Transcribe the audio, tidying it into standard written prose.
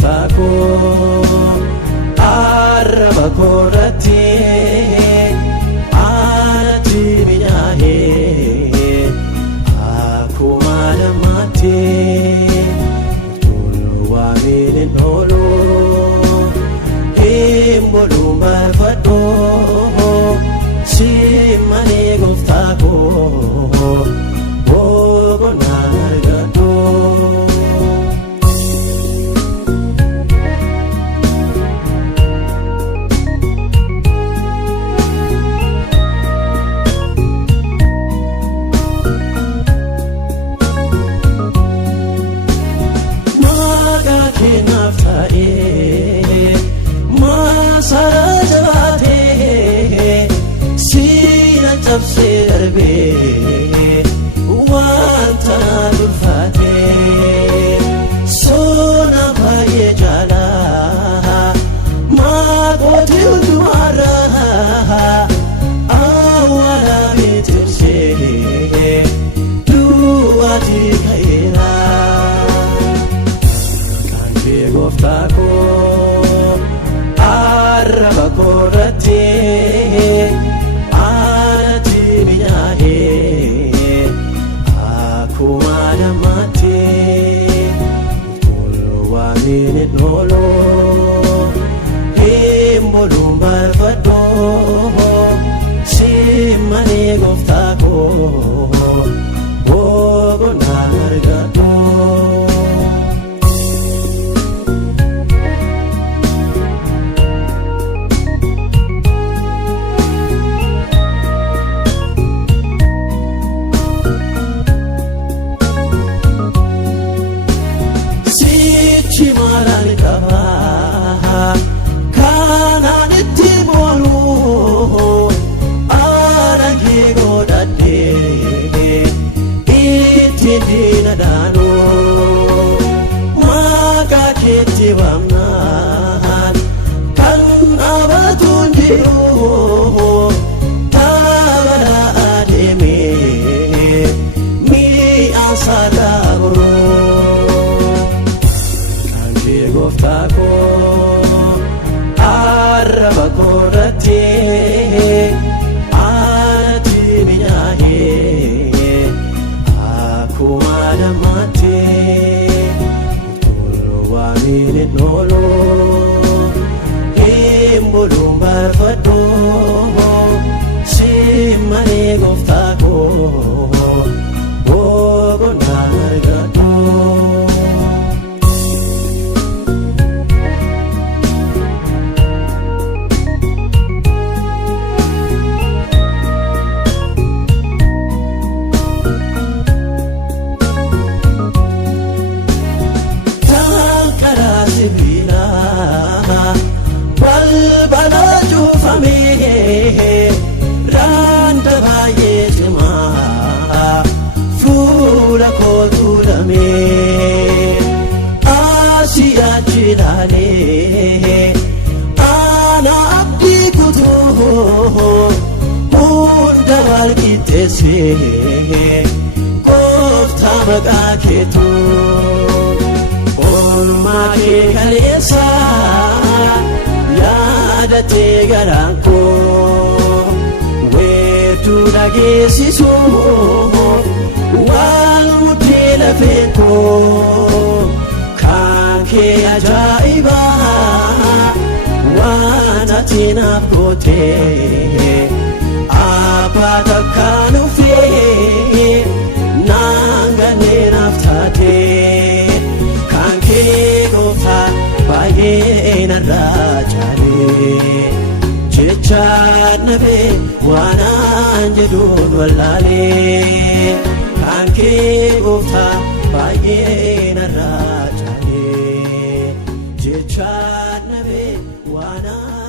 gooftaa koo arraba koorratti aanatti minyaa'ee akkuma namaatti waamiin hin oolu hin boluun barbaadoo simmanii gooftaa koo boqonnaa argadhoo. Sabse darbe wanta dulfate sona baye jala magoti udumara awala bitirse duati kaira kanke gooftaa koo arraba koorratti nolo hemboluun barbaadoo simmanii gooftaa koo boqonnaa argadhoo. Chimalaan qabaa kanaan itti booluu aragee godhadhee itti diina dhaanuu maqaa keetti waamnaan kan abatuun jiru taabala adeemee mi'aan saadaa guruu. Gooftaa koo arraba koorratti aanatti minyaa'ee akkuma namaatti waamiin hin oolu hin boluun barbaadoo simmanii gooftaa koo boqonnaa argadhoo. Balbala cuufamee raanta baay'ee cimaa fuula koo tuulamee asii achi ilaalee ana abdii kutuu hunda wal qixxeessee gooftaa maqaa keetuu oolmaa kee kaleessa. Yaadatee garaan koo weedduu dhageessisuuf waan mudhii lafee koo kan kee ajaa'ibaa waan ati naaf gootee abbaa takkaan ufee naan gannee naaf taatee kan kee gooftaa baay'ee narraa caalee jechaan nabee waanaan jedhuun wallaalee kan kee gooftaa baay'ee narraa caalee jechaan nabee waanaan